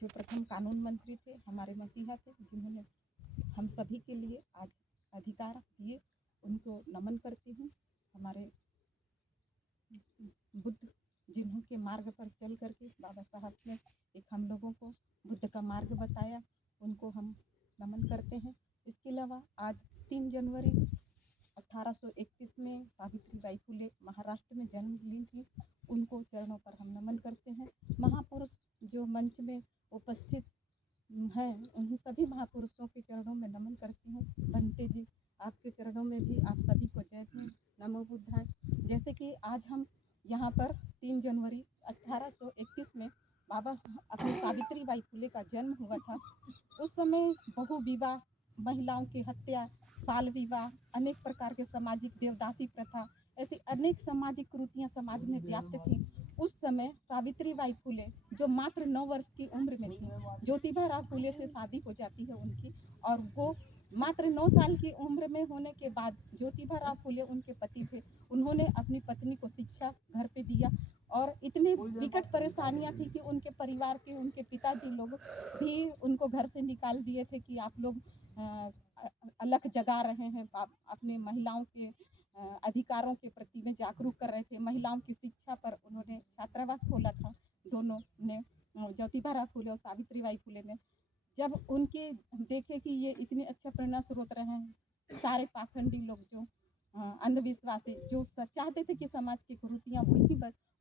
जो प्रथम कानून मंत्री थे, हमारे मसीहा थे, जिन्होंने हम सभी के लिए आज अधिकार दिए, उनको नमन करती हूँ। हमारे बुद्ध जिन्हों के मार्ग पर चल करके बाबा साहब ने एक हम लोगों को बुद्ध का मार्ग बताया, उनको हम नमन करते हैं। इसके अलावा आज 3 जनवरी 1831 में सावित्रीबाई फुले महाराष्ट्र में जन्म ली थी, उनको चरणों पर हम नमन करते हैं। महापुरुष जो मंच में उपस्थित हैं, उन्हीं सभी महापुरुषों के चरणों में नमन करती हूँ। बनते जी, आपके चरणों में भी आप सभी को जय भीम, नमो बुद्धाय। जैसे कि आज हम यहाँ पर 3 जनवरी 1831 में बाबा अपनी सावित्रीबाई फुले का जन्म हुआ था। उस समय बहु विवाह, महिलाओं की हत्या, बाल विवाह, अनेक प्रकार के सामाजिक देवदासी प्रथा, ऐसी अनेक सामाजिक कुरीतियाँ समाज में व्याप्त थी। उस समय सावित्रीबाई फुले जो मात्र 9 वर्ष की उम्र में थी, ज्योतिबा राव फुले से शादी हो जाती है उनकी, और वो मात्र 9 साल की उम्र में होने के बाद ज्योतिबा राव फुले उनके पति थे, उन्होंने अपनी पत्नी को शिक्षा घर पे दिया। और इतनी विकट परेशानियां थी कि उनके परिवार के, उनके पिताजी लोग भी उनको घर से निकाल दिए थे कि आप लोग अलख जगा रहे हैं, अपने महिलाओं के अधिकारों के प्रति में जागरूक कर रहे थे। महिलाओं की शिक्षा पर उन्होंने छात्रावास खोला था, दोनों ने, ज्योतिबा राव फुले और सावित्रीबाई फुले ने। जब उनके देखे कि ये इतने अच्छा प्रेरणा स्रोत रहे हैं, सारे पाखंडी लोग जो अंधविश्वासी जो चाहते थे कि समाज की कुरीतियाँ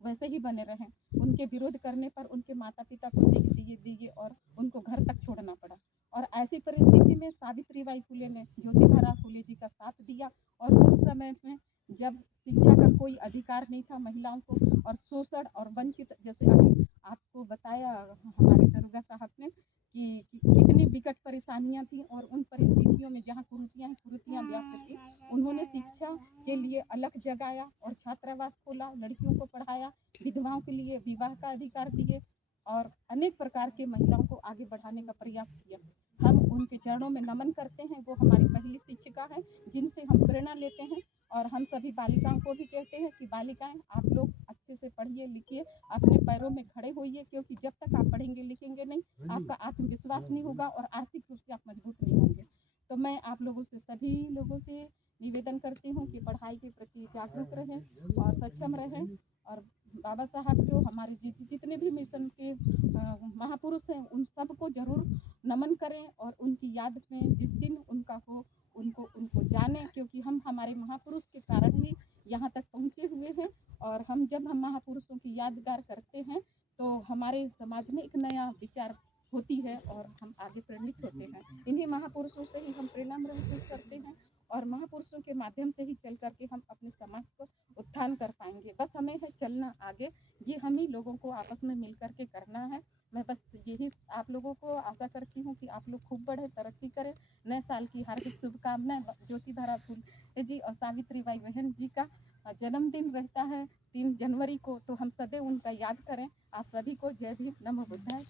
वैसे ही बने रहें, उनके विरोध करने पर उनके माता पिता को सीख दिए और उनको घर तक छोड़ना पड़ा। और ऐसी परिस्थिति में सावित्रीबाई फुले ने ज्योतिबा राव फुले जी का साथ दिया। और उस समय में जब शिक्षा का कोई अधिकार नहीं था महिलाओं को, और शोषण और वंचित, जैसे अभी आपको बताया हमारे दरोगा साहब ने कि कितनी विकट परेशानियां थी, और उन परिस्थितियों में जहाँ कुरीतियाँ व्याप्त थी, उन्होंने शिक्षा के लिए अलख जगाया और छात्रावास खोला, लड़कियों को पढ़ाया, विधवाओं के लिए विवाह का अधिकार दिए और अनेक प्रकार के महिलाओं को आगे बढ़ाने का प्रयास किया। हम उनके चरणों में नमन करते हैं। वो हमारी पहली शिक्षिका है, जिनसे हम प्रेरणा लेते हैं। और हम सभी बालिकाओं को भी कहते हैं कि बालिकाएं, आप लोग अच्छे से पढ़िए लिखिए, अपने पैरों में खड़े होइए, क्योंकि जब तक आप पढ़ेंगे लिखेंगे नहीं, आपका आत्मविश्वास नहीं होगा और आर्थिक रूप से आप मजबूत नहीं होंगे। तो मैं आप लोगों से, सभी लोगों से निवेदन करती हूँ कि पढ़ाई के प्रति जागरूक रहें और सक्षम रहें। और बाबा साहब को, हमारे जितने भी मिशन के महापुरुष हैं, उन सबको जरूर नमन करें और उनकी याद में जिस दिन उनका हो, उनको जाने, क्योंकि हम हमारे महापुरुष के कारण ही यहाँ तक पहुँचे हुए हैं। और जब हम महापुरुषों की यादगार करते हैं तो हमारे समाज में एक नया विचार होती है और हम आगे प्रेरित होते हैं। इन्हीं महापुरुषों से ही हम प्रेरणा महसूस करते हैं और महापुरुषों के माध्यम से ही चल करके हम अपने समाज को उत्थान कर पाएंगे। बस हमें है चलना आगे, ये हम ही लोगों को आपस में मिल करके करना है। मैं बस यही आप लोगों को आशा करती हूँ कि आप लोग खूब बढ़े, तरक्की करें। नए साल की हार्दिक शुभकामनाएं। ज्योतिबा राव फुले जी और सावित्रीबाई बहन जी का जन्मदिन रहता है 3 जनवरी को, तो हम सदैव उनका याद करें। आप सभी को जय भीम, नमो बुद्धाय।